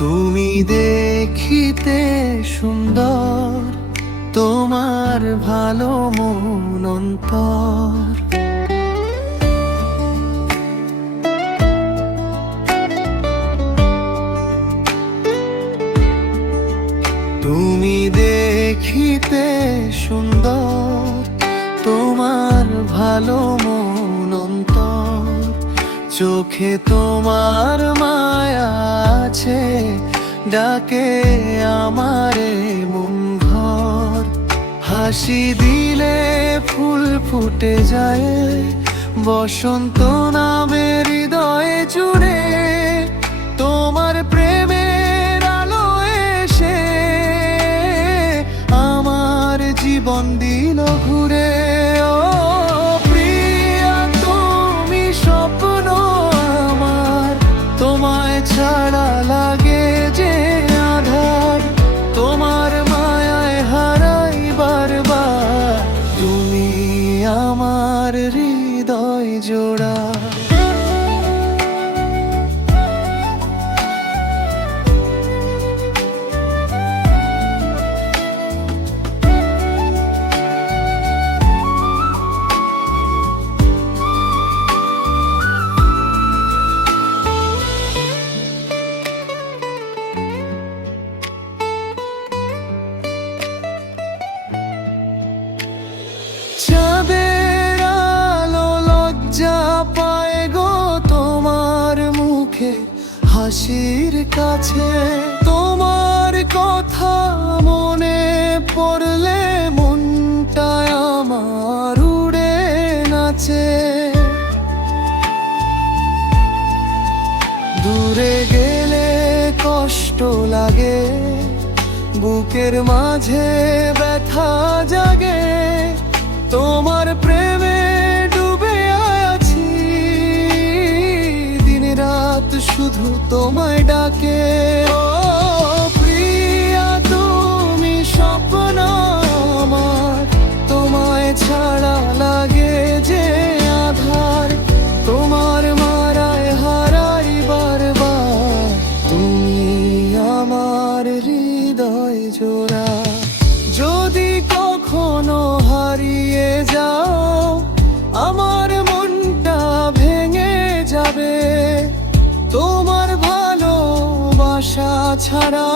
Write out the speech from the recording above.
তুমি দেখিতে সুন্দর, তোমার ভালো মন অন্তর। তুমি দেখিতে সুন্দর, তোমার ভালো মন অন্তর। চোখে তোমার মায়া আছে, ডাকে আমারে মন ঘর। হাসি দিলে ফুল ফুটে যায়, বসন্ত নামে হৃদয়ে জুড়ে। তোমার প্রেমের আলো এসে আমার জীবন দিল ঘুরে। ও প্রিয়া, তুমি স্বপ্ন আমার, তোমায় ছাড়া লাগে যে আধার। তোমার মায়ায় হারাই বারবার, তুমি আমার হৃদয় জোড়া। চাঁদের আলো লজ্জা পায় গো তোমার মুখে হাসির কাছে। তোমার কথা মনে পড়লে মনটা আমার উড়ে নাচে। দূরে গেলে কষ্ট লাগে, বুকের মাঝে ব্যথা জাগে। তোমার প্রেমে ডুবে আছি, দিন রাত শুধু তোমায় ডাকে। ও প্রিয়া, তুমি স্বপ্ন আমার, তোমায় ছাড়া লাগে যে আধার। তোমার মারায় হারাই বারবার, তুমি আমার হৃদয় জোড়া। যদি কখনো হারিয়ে যাও, আমার মনটা ভেঙে যাবে। তোমার ভালোবাসা ছাড়া